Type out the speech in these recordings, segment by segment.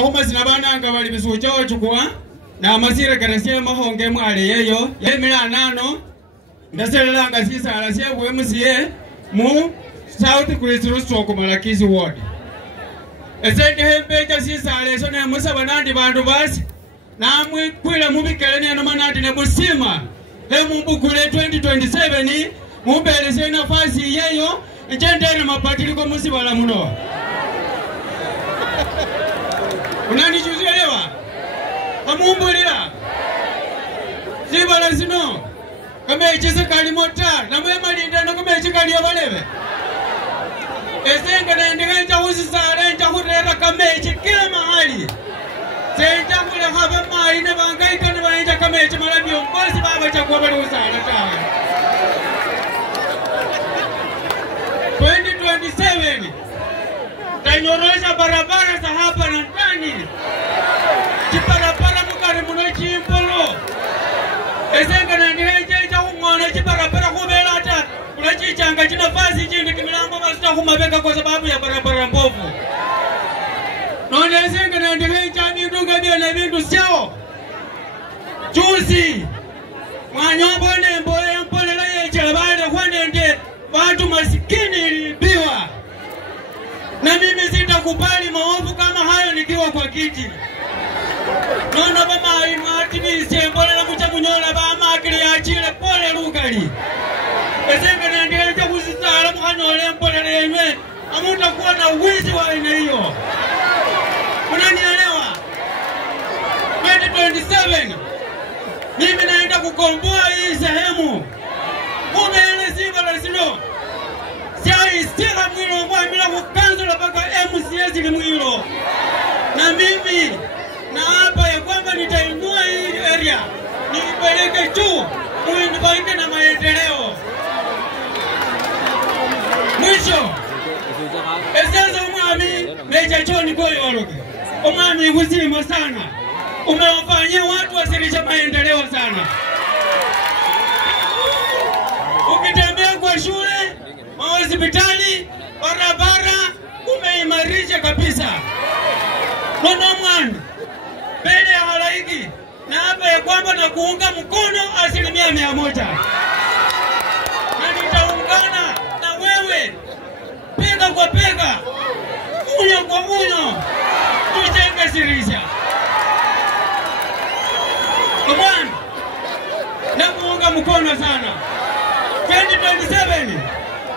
Homa zinabananga bali bisucho chukua na amasire karasie mahonge mwale yeyo yemira nano ndaselanga sisa alasia MCA mu South Christmas ko Malakizi ward esente hembeja sisa aleso na musa banandi bandu basi namwe kwila mubikelene no manati ne busima hemu mbukule 2027 mubelese nafasi yeyo echendere mapatiliko musibala muno. Unani chuzielewa? Amumbulira. Sibala sino. Kama ichise kalimota, na mwema linda no kama ichika liya balebe. Esenga na ndigenja usisare nja kurera kama ichikila mahali. Senja kule haba mahali ne bangaika ne banja kama ichimala miongozi baba chakuwa bali usara tawe. 2027 tanyorosha barabara za hapa na ndani. Chiparapara mukari muno chimpolo. Esenga na ndiheje cha umwana chiparapara kubela hata unachichanga chinafasi chindi kimilambo masita kumabeka kwa sababu ya barabara mbovu. None esenga na ndiheje binduga byana bindu syao. Juzi mwanyobone mboye mpolela yeche bale kwanende watu masikini ilibiwa. Na mimi sitakubali maovu kama hayo nikiwa kwa kiti. Nono bama imatimise mbolela mucha munyola bama akili achile pole lukali. Esenga na ndiye cha kusitala mkanole mpolela yenwe amuta kuwa na wizi wa aina hiyo. Unanielewa? 2027 mimi naenda kukomboa hii sehemu. Kumele sibala sino. Siya istila mwilo mwa mila kukanzula baka MCA zili mwilo. Na mimi na hapa ya kwamba nitainua hii area niipeleke tu muindubaike na maendeleo. Mwisho esenza umwami meja choni koi waruke. Umwami kuzima sana. Umewafanyia watu wasilisha maendeleo sana. Ukitembea kwa shule, hospitali, barabara umeimarisha kabisa. Nono mwana mbele ya halaiki na hapa ya kwamba na kuunga mkono 100%. Na nitaungana na wewe pega kwa pega, munyo kwa munyo, tuchenge sirisha. Mwana na kuunga mkono sana. 2027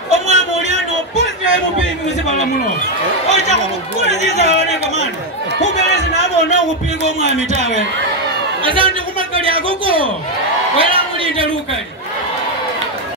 omwama uliano pozi ya MP musibala muno. Ocha kumukule ziza wane kamani. Kubelezi na abo na kupinga omwami tawe. Asante kumakali akoko. Wela mulinde lukali.